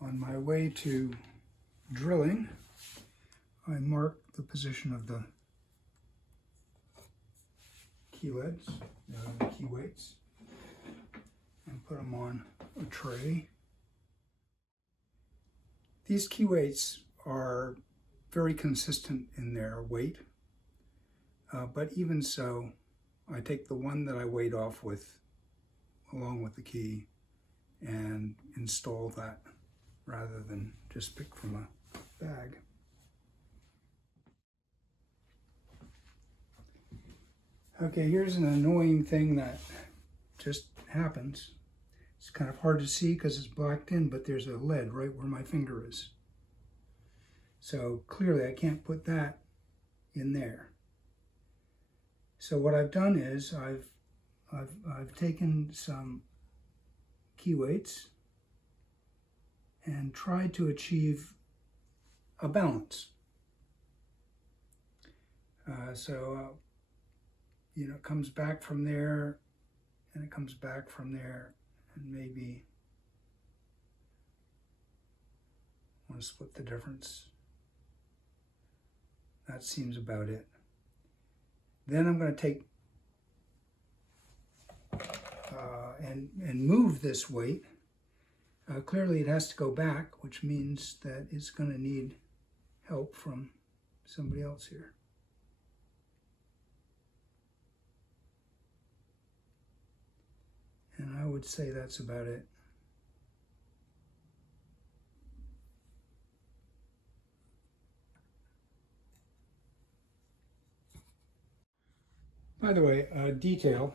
On my way to drilling, I mark the position of the key leads, the key weights, and put them on a tray. These key weights are very consistent in their weight, but even so, I take the one that I weighed off with along with the key and install that rather than just pick from a bag. Okay, here's an annoying thing that just happens. It's kind of hard to see because it's blacked in, but there's a lead right where my finger is. So clearly I can't put that in there. So what I've done is I've taken some key weights and tried to achieve a balance. It comes back from there, and it comes back from there, and maybe I want to split the difference. That seems about it. Then I'm going to take and move this weight. Clearly it has to go back, which means that it's going to need help from somebody else here. And I would say that's about it. By the way, a detail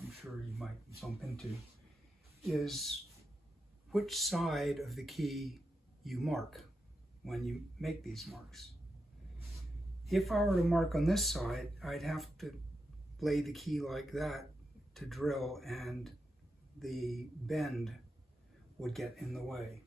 I'm sure you might bump into is which side of the key you mark when you make these marks. If I were to mark on this side, I'd have to lay the key like that to drill, and the bend would get in the way.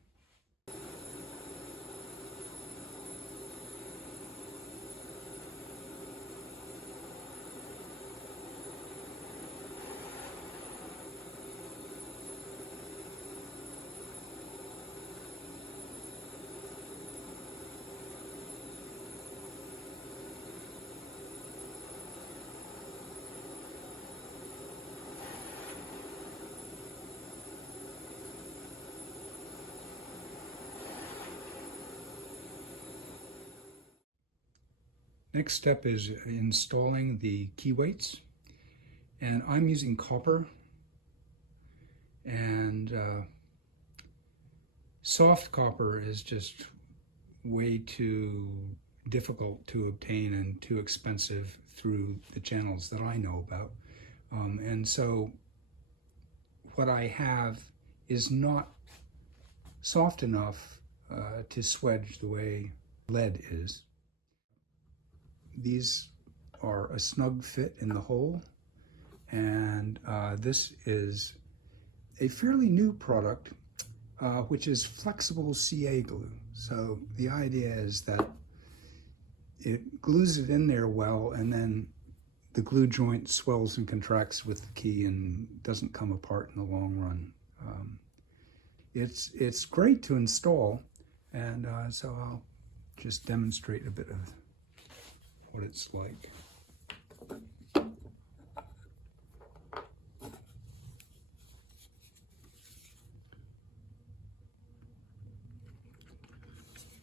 Next step is installing the key weights, and I'm using copper, and soft copper is just way too difficult to obtain and too expensive through the channels that I know about. And so what I have is not soft enough to swedge the way lead is. These are a snug fit in the hole, and this is a fairly new product, which is flexible CA glue. So the idea is that it glues it in there well, and then the glue joint swells and contracts with the key and doesn't come apart in the long run. It's great to install, and so I'll just demonstrate a bit of what it's like.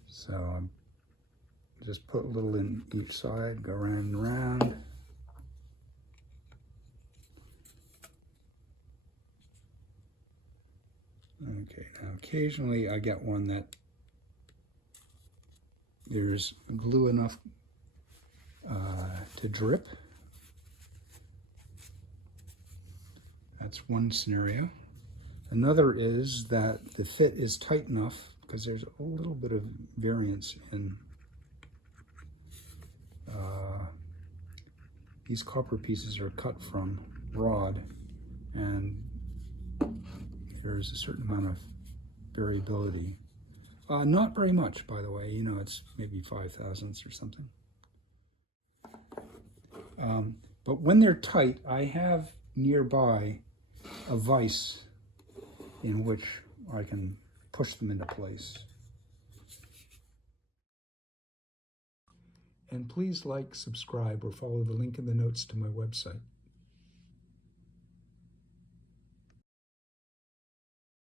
So just put a little in each side, go around and around. Okay, now occasionally I get one that there's glue enough to drip. That's one scenario. Another is that the fit is tight enough, because there's a little bit of variance in these copper pieces are cut from rod, and there's a certain amount of variability. Not very much, by the way, it's maybe 5/1000ths or something. But when they're tight, I have nearby a vise in which I can push them into place. And please like, subscribe, or follow the link in the notes to my website.